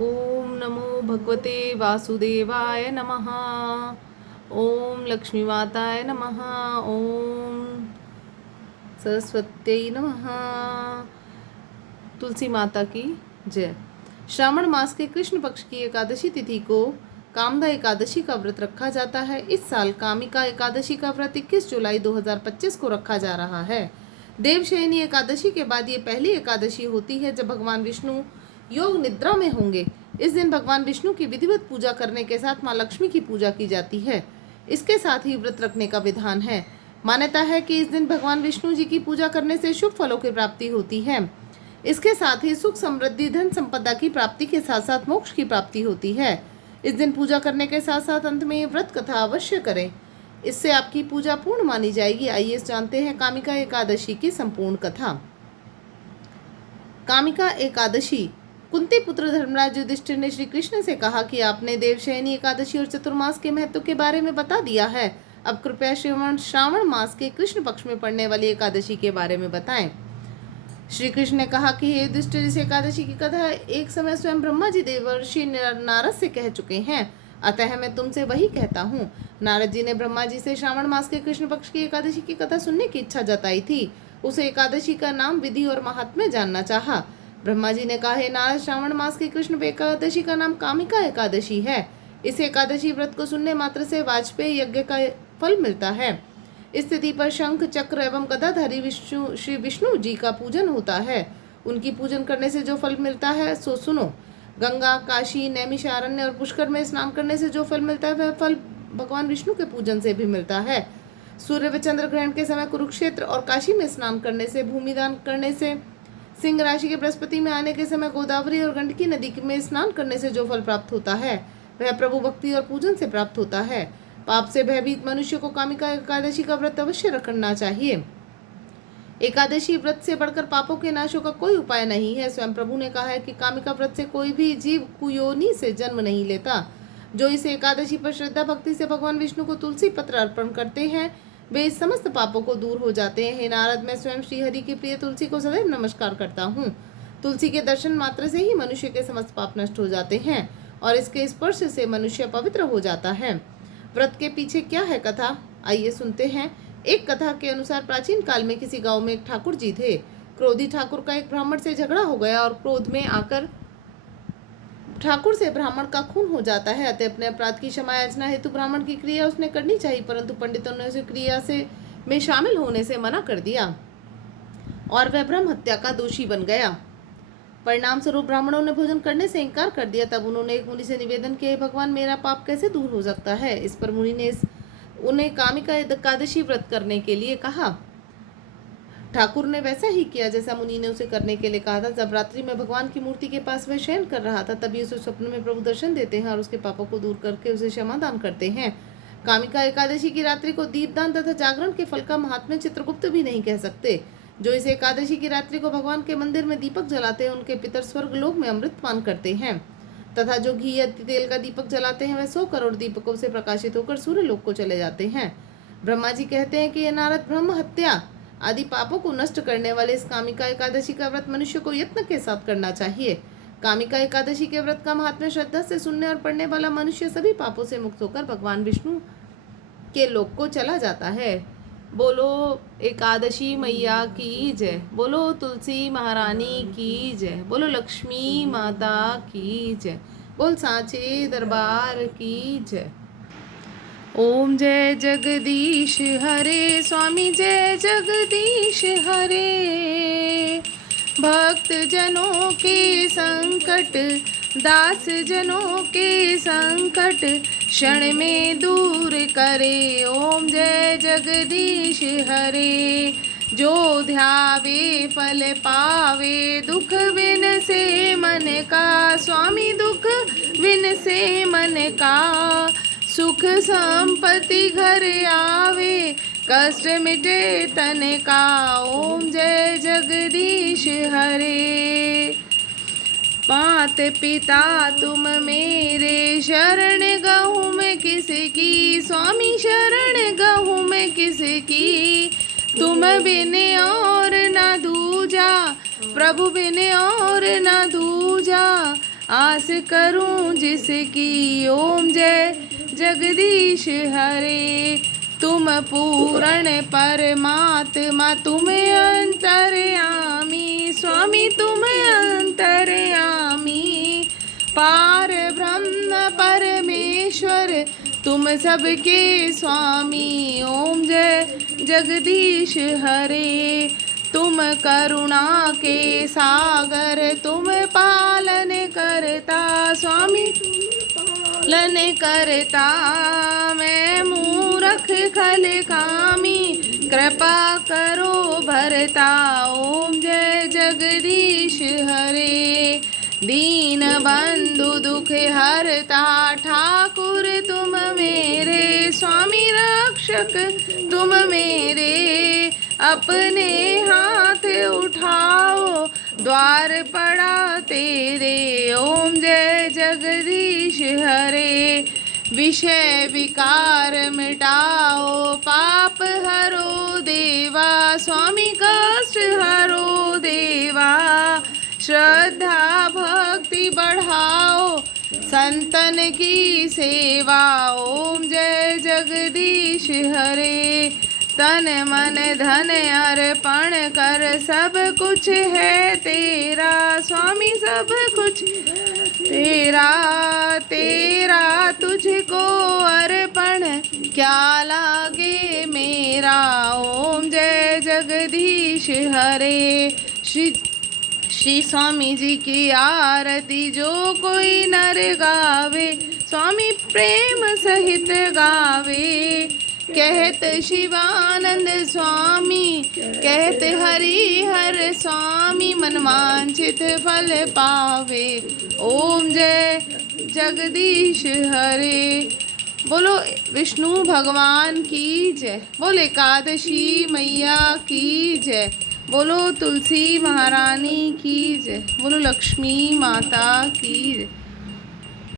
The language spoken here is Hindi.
ओम नमो भगवते वासुदेवाय नमः। ओम लक्ष्मी माताय नमः। ओम सरस्वत्यै नमः। तुलसी माता की जय। श्रावण मास के कृष्ण पक्ष की एकादशी तिथि को कामदा एकादशी का व्रत रखा जाता है। इस साल कामिका एकादशी का व्रत 21 जुलाई 2025 को रखा जा रहा है। देवशयनी एकादशी के बाद ये पहली एकादशी होती है जब भगवान विष्णु योग निद्रा में होंगे। इस दिन भगवान विष्णु की विधिवत पूजा करने के साथ माँ लक्ष्मी की पूजा की जाती है। इसके साथ ही व्रत रखने का विधान है। मान्यता है कि इस दिन भगवान विष्णु जी की पूजा करने से शुभ फलों की प्राप्ति होती है। इसके साथ ही सुख समृद्धि धन संपदा की प्राप्ति के साथ साथ मोक्ष की प्राप्ति होती है। इस दिन पूजा करने के साथ साथ अंत में व्रत कथा अवश्य करें, इससे आपकी पूजा पूर्ण मानी जाएगी। आइए जानते हैं कामिका एकादशी की संपूर्ण कथा। कामिका एकादशी। कुंती पुत्र धर्मराज युधिष्ठिर ने श्री कृष्ण से कहा कि आपने देवशयनी एकादशी और चतुर्मास के महत्व के बारे में बता दिया है। अब कृपया श्रावण मास के कृष्ण पक्ष में पड़ने वाली एकादशी के बारे में बताएं। श्री कृष्ण ने कहा कि हे युधिष्ठिर, इस एकादशी की कथा एक समय स्वयं ब्रह्मा जी देवर्षि नारद से कह चुके हैं, अतः मैं तुमसे वही कहता हूँ। नारद जी ने ब्रह्मा जी से श्रावण मास के कृष्ण पक्ष की एकादशी की कथा सुनने की इच्छा जताई थी। उस एकादशी का नाम, विधि और महात्म्य जानना चाहा। ब्रह्मा जी ने कहा, हे नारद, श्रावण मास की कृष्ण एकादशी का नाम कामिका एकादशी है। इस एकादशी व्रत को सुनने मात्र से वाजपेयी यज्ञ का फल मिलता है। इस तिथि पर शंख चक्र एवं गदाधारी श्री विष्णु जी का पूजन होता है। उनकी पूजन करने से जो फल मिलता है सो सुनो। गंगा, काशी, नैमिषारण्य और पुष्कर में स्नान करने से जो फल मिलता है वह फल भगवान विष्णु के पूजन से भी मिलता है। सूर्य व चंद्र ग्रहण के समय कुरुक्षेत्र और काशी में स्नान करने से, भूमिदान करने से, सिंह राशि के बृहस्पति में आने के समय गोदावरी और गंडकी नदी में स्नान करने से जो फल प्राप्त होता है वह प्रभु भक्ति और पूजन से प्राप्त होता है। पाप से भयभीत मनुष्य को कामिका एकादशी का व्रत अवश्य रखना चाहिए। एकादशी व्रत से बढ़कर पापों के नाशों का कोई उपाय नहीं है। स्वयं प्रभु ने कहा है कि कामिका व्रत से कोई भी जीव कुयोनि से जन्म नहीं लेता। जो इस एकादशी पर श्रद्धा भक्ति से भगवान विष्णु को तुलसी पत्र अर्पण करते हैं वे इस समस्त पापों को दूर हो जाते हैं। हे नारद, मैं स्वयं श्रीहरि की प्रिय तुलसी को सदैव नमस्कार करता हूँ। तुलसी के दर्शन मात्र से ही मनुष्य के समस्त पाप नष्ट हो जाते हैं और इसके स्पर्श से मनुष्य पवित्र हो जाता है। व्रत के पीछे क्या है कथा, आइए सुनते हैं। एक कथा के अनुसार प्राचीन काल में किसी गांव में एक ठाकुर जी थे। क्रोधी ठाकुर का एक ब्राह्मण से झगड़ा हो गया और क्रोध में आकर ठाकुर से ब्राह्मण का खून हो जाता है। अतः अपने अपराध की क्षमा याचना हेतु ब्राह्मण की क्रिया उसने करनी चाहिए, परंतु पंडितों ने उसे क्रिया से में शामिल होने से मना कर दिया और वह ब्रह्म हत्या का दोषी बन गया। परिणाम स्वरूप ब्राह्मणों ने भोजन करने से इनकार कर दिया। तब उन्होंने एक मुनि से निवेदन किया, भगवान, मेरा पाप कैसे दूर हो सकता है। इस पर मुनि ने उन्हें कामिका एकादशी व्रत करने के लिए कहा। ठाकुर ने वैसा ही किया जैसा मुनि ने उसे करने के लिए कहा था। जब रात्रि में भगवान की मूर्ति के पास वह शयन कर रहा था तभी उसे स्वप्न में प्रभु दर्शन देते हैं और उसके पापों को दूर करके उसे क्षमा दान करते हैं। कामिका एकादशी की रात्रि को दीपदान तथा जागरण के फल का महात्म्य चित्रगुप्त भी नहीं कह सकते। जो इस एकादशी की रात्रि को भगवान के मंदिर में दीपक जलाते हैं उनके पितर स्वर्ग लोक में अमृत पान करते हैं तथा जो घी या तेल का दीपक जलाते हैं वह 100 करोड़ दीपकों से प्रकाशित होकर सूर्य लोक को चले जाते हैं। ब्रह्मा जी कहते हैं कि ये नारद, ब्रह्म हत्या आदि पापों को नष्ट करने वाले इस कामिका एकादशी का व्रत मनुष्य को यत्न के साथ करना चाहिए। कामिका एकादशी के व्रत का महात्म्य श्रद्धा से सुनने और पढ़ने वाला मनुष्य सभी पापों से मुक्त होकर भगवान विष्णु के लोक को चला जाता है। बोलो एकादशी मैया की जय। बोलो तुलसी महारानी की जय। बोलो लक्ष्मी माता की जय। बोल सांचे दरबार की जय। ओम जय जगदीश हरे, स्वामी जय जगदीश हरे। भक्त जनों के संकट, दास जनों के संकट क्षण में दूर करे। ओम जय जगदीश हरे। जो ध्यावे फल पावे, दुख विन से मन का। स्वामी दुख विन से मन का। सुख संपत्ति घर आवे, कष्ट मिटे तन का। ओम जय जगदीश हरे। मात पिता तुम मेरे, शरण गहूँ मैं किसकी। स्वामी शरण गहूँ मैं किसकी। तुम बिन और न दूजा, प्रभु बिन और न दूजा। आस करूं जिसकी। ओम जय जगदीश हरे। तुम पूर्ण परमात्मा तुम अंतर्यामी। स्वामी तुम अंतर्यामी। पार ब्रह्म परमेश्वर तुम सबके स्वामी। ओम जय जगदीश हरे। तुम करुणा के सागर तुम पालन करता। स्वामी पालन करता। मैं मूरख खल कामी कृपा करो भरता। ओम जय जगदीश हरे। दीन बंधु दुख हरता ठाकुर तुम मेरे। स्वामी रक्षक तुम मेरे। अपने हाथ उठाओ द्वार पड़ा तेरे। ओम जय जगदीश हरे। विषय विकार मिटाओ पाप हरो देवा। स्वामी कष्ट हरो देवा। श्रद्धा भक्ति बढ़ाओ संतन की सेवा। ओम जय जगदीश हरे। तन मन धन अर्पण कर सब कुछ है तेरा। स्वामी सब कुछ तेरा। तेरा तुझको अर्पण क्या लागे मेरा। ओम जय जगदीश हरे। श्री स्वामी जी की आरती जो कोई नर गावे। स्वामी प्रेम सहित गावे। कहत शिवानंद स्वामी कहत हरि हर स्वामी। मन वांछित फल पावे। ओम जय जगदीश हरे। बोलो विष्णु भगवान की जय। बोलो एकादशी मैया की जय। बोलो तुलसी महारानी की जय। बोलो लक्ष्मी माता की जय।